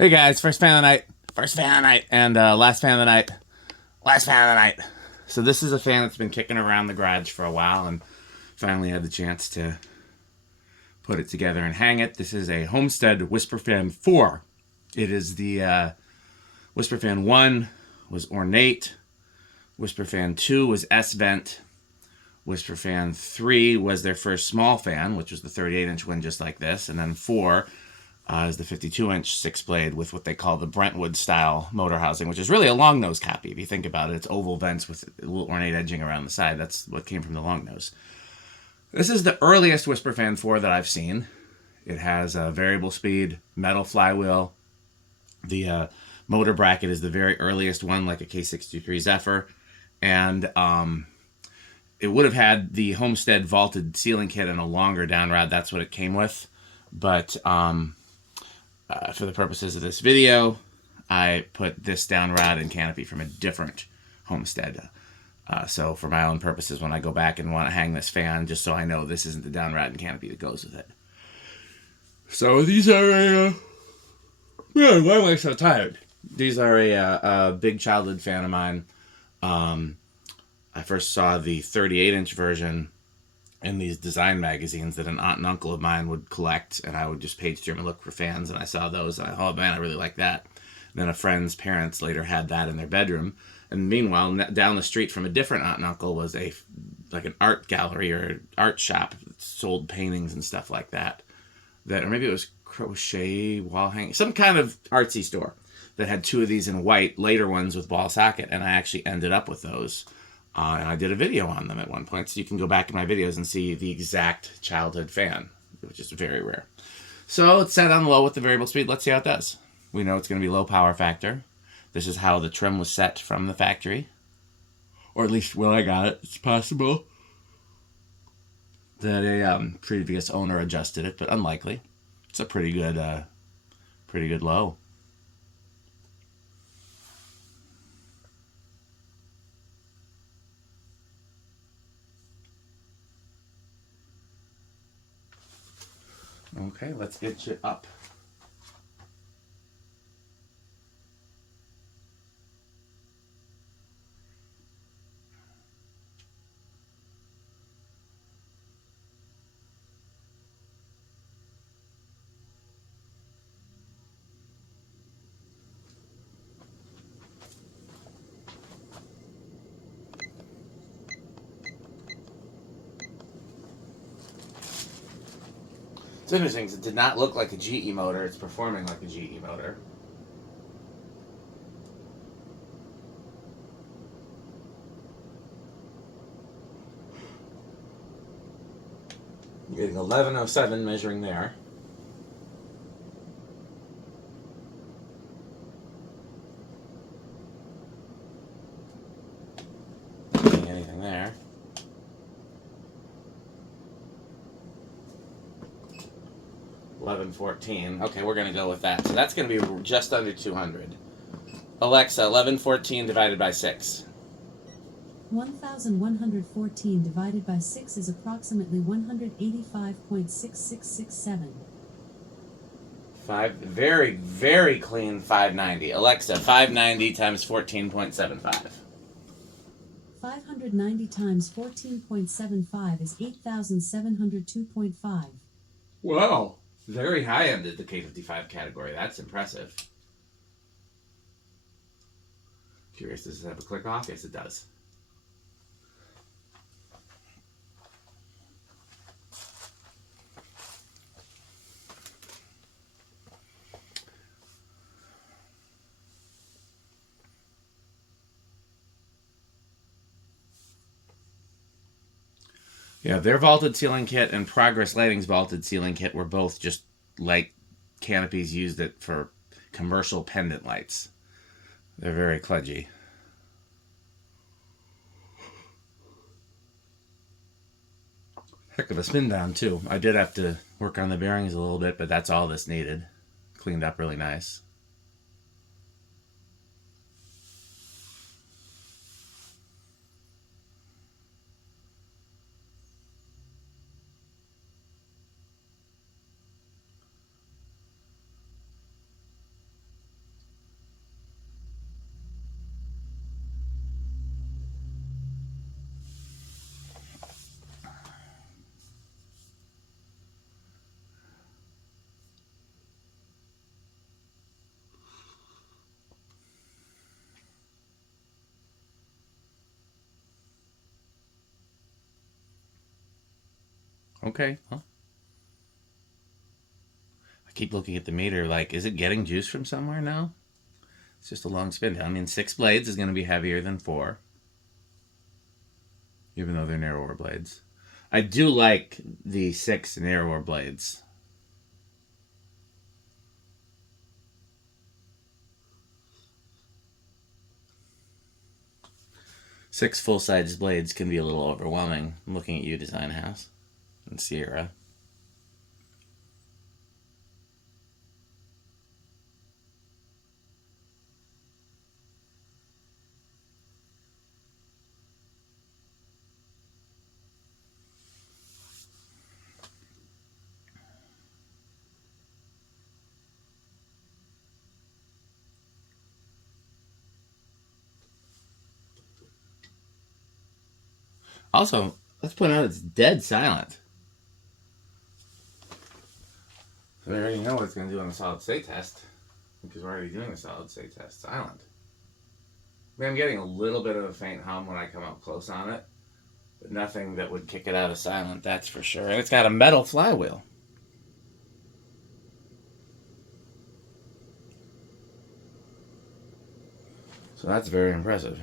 Hey guys, first fan of the night, and last fan of the night, last fan of the night. So this is a fan that's been kicking around the garage for a while and finally had the chance to put it together and hang it. This is a Homestead Whisperfan 4. It is the Whisperfan 1 was ornate, Whisperfan 2 was S-vent, Whisperfan 3 was their first small fan, which was the 38-inch one just like this, and then 4 is the 52-inch six-blade with what they call the Brentwood-style motor housing, which is really a long-nose copy. If you think about it, it's oval vents with a little ornate edging around the side. That's what came from the long nose. This is the earliest Whisperfan 4 that I've seen. It has a variable speed metal flywheel. The motor bracket is the very earliest one, like a K63 Zephyr. And it would have had the Homestead vaulted ceiling kit and a longer down rod. That's what it came with. But for the purposes of this video, I put this down rod and canopy from a different Homestead. So for my own purposes, when I go back and want to hang this fan, just so I know this isn't the down rod and canopy that goes with it. So these are why am I so tired? These are a big childhood fan of mine. I first saw the 38-inch version in these design magazines that an aunt and uncle of mine would collect, and I would just page through them and look for fans, and I saw those, and oh man, I really like that. And then a friend's parents later had that in their bedroom, and meanwhile, down the street from a different aunt and uncle was like an art gallery or art shop that sold paintings and stuff like that. Or maybe it was crochet, wall hanging, some kind of artsy store that had two of these in white, later ones with ball socket, and I actually ended up with those. And I did a video on them at one point, so you can go back in my videos and see the exact childhood fan, which is very rare. So it's set on low with the variable speed. Let's see how it does. We know it's going to be low power factor. This is how the trim was set from the factory. Or at least when I got it. It's possible that a previous owner adjusted it, but unlikely. It's a pretty good low. Okay, let's get you up. It's interesting because it did not look like a GE motor. It's performing like a GE motor. You're getting 1107 measuring there. Getting anything there. 1114. Okay, we're going to go with that. So that's going to be just under 200. Alexa, 1114 divided by 6. 1114 divided by 6 is approximately 185.6667. Very, very clean 590. Alexa, 590 times 14.75. 590 times 14.75 is 8,702.5. Wow. Very high-ended, the K55 category. That's impressive. Curious, does it have a click off? Yes, it does. Yeah, their vaulted ceiling kit and Progress Lighting's vaulted ceiling kit were both just light canopies used it for commercial pendant lights. They're very kludgy. Heck of a spin down too. I did have to work on the bearings a little bit, but that's all this needed. Cleaned up really nice. Okay. Well, I keep looking at the meter like, is it getting juice from somewhere? No. It's just a long spin. I mean, 6 blades is going to be heavier than 4. Even though they're narrower blades. I do like the 6 narrower blades. Six full-size blades can be a little overwhelming. I'm looking at you, Design House and Sierra. Also, let's point out it's dead silent. So we already know what it's going to do on the solid state test, because we're already doing the solid state test silent. I mean, I'm getting a little bit of a faint hum when I come up close on it, but nothing that would kick it out of silent, that's for sure. And it's got a metal flywheel. So that's very impressive.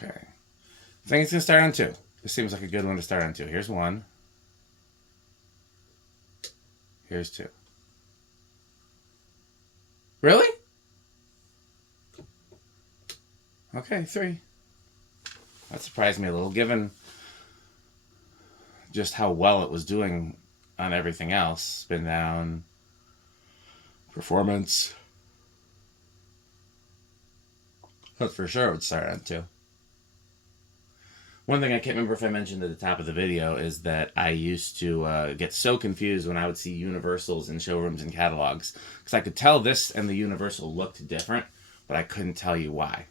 Okay. I think it's going to start on 2. This seems like a good one to start on 2. Here's 1. Here's 2. Really? Okay, 3. That surprised me a little, given just how well it was doing on everything else. Spin down, performance. But for sure it would start on 2. One thing I can't remember if I mentioned at the top of the video is that I used to get so confused when I would see universals in showrooms and catalogs. Because I could tell this and the universal looked different, but I couldn't tell you why.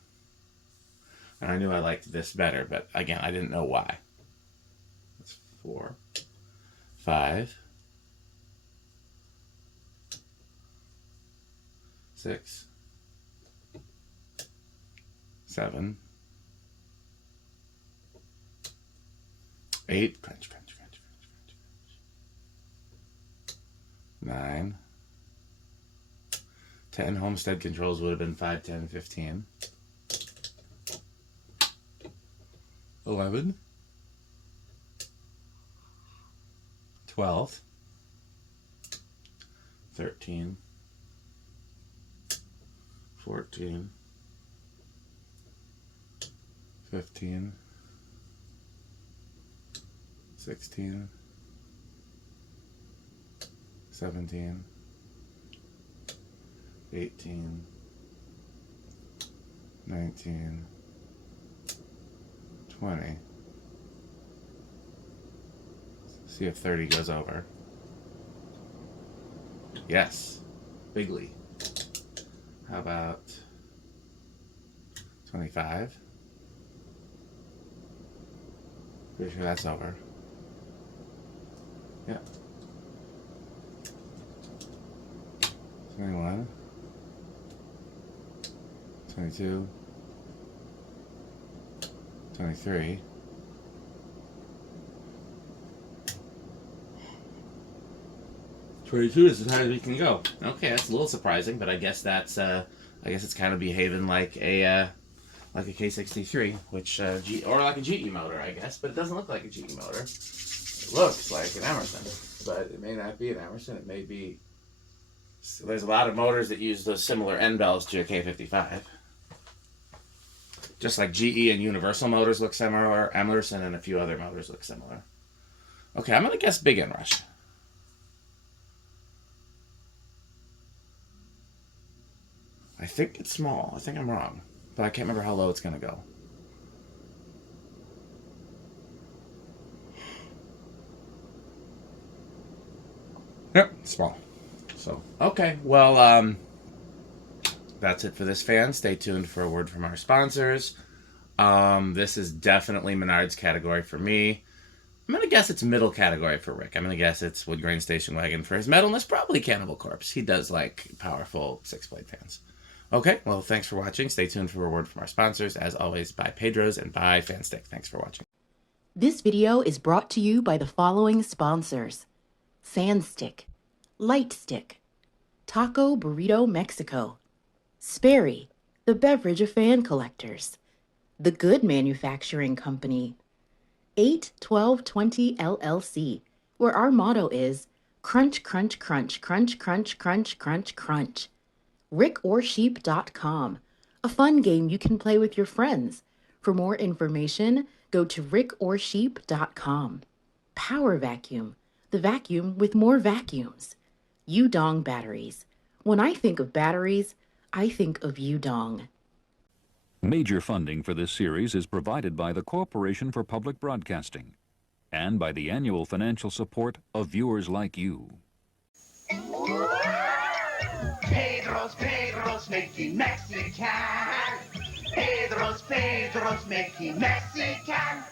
And I knew I liked this better, but again, I didn't know why. That's 4, 5, 6, 7, 8, crunch, 9, 10. Homestead controls would have been 5, 10, 15. 11, 12, 13, 14, 15, 16, 17, 18, 19, 20. See if 30 goes over. Yes. Bigly. How about 25? Pretty sure that's over. Yeah. 21. 22. 23. 22 is as high as we can go. Okay, that's a little surprising, but I guess that's I guess it's kind of behaving like a K63, which or like a GE motor, I guess, but it doesn't look like a GE motor. It looks like an Emerson, but it may not be an Emerson. It may be. So there's a lot of motors that use those similar end bells to a K55. Just like GE and Universal motors look similar, Emerson and a few other motors look similar. Okay, I'm gonna guess big inrush. I think it's small. I think I'm wrong, but I can't remember how low it's gonna go. Yep, small. So, okay, well, that's it for this fan. Stay tuned for a word from our sponsors. This is definitely Menard's category for me. I'm going to guess it's middle category for Rick. I'm going to guess it's Wood Grain Station Wagon for his metal, and it's probably Cannibal Corpse. He does like powerful six-blade fans. Okay, well, thanks for watching. Stay tuned for a word from our sponsors. As always, by Pedro's and by Fanstick. Thanks for watching. This video is brought to you by the following sponsors: Sandstick, Lightstick, Taco Burrito Mexico, Sperry, the beverage of fan collectors, The Good Manufacturing Company, 81220 LLC, where our motto is crunch, crunch, crunch, crunch, crunch, crunch, crunch, crunch. rickorsheep.com, a fun game you can play with your friends. For more information, go to rickorsheep.com. Power Vacuum, the vacuum with more vacuums. Udong Batteries. When I think of batteries, I think of Udong. Major funding for this series is provided by the Corporation for Public Broadcasting and by the annual financial support of viewers like you. Pedro's making Mexican. Pedro's making Mexican.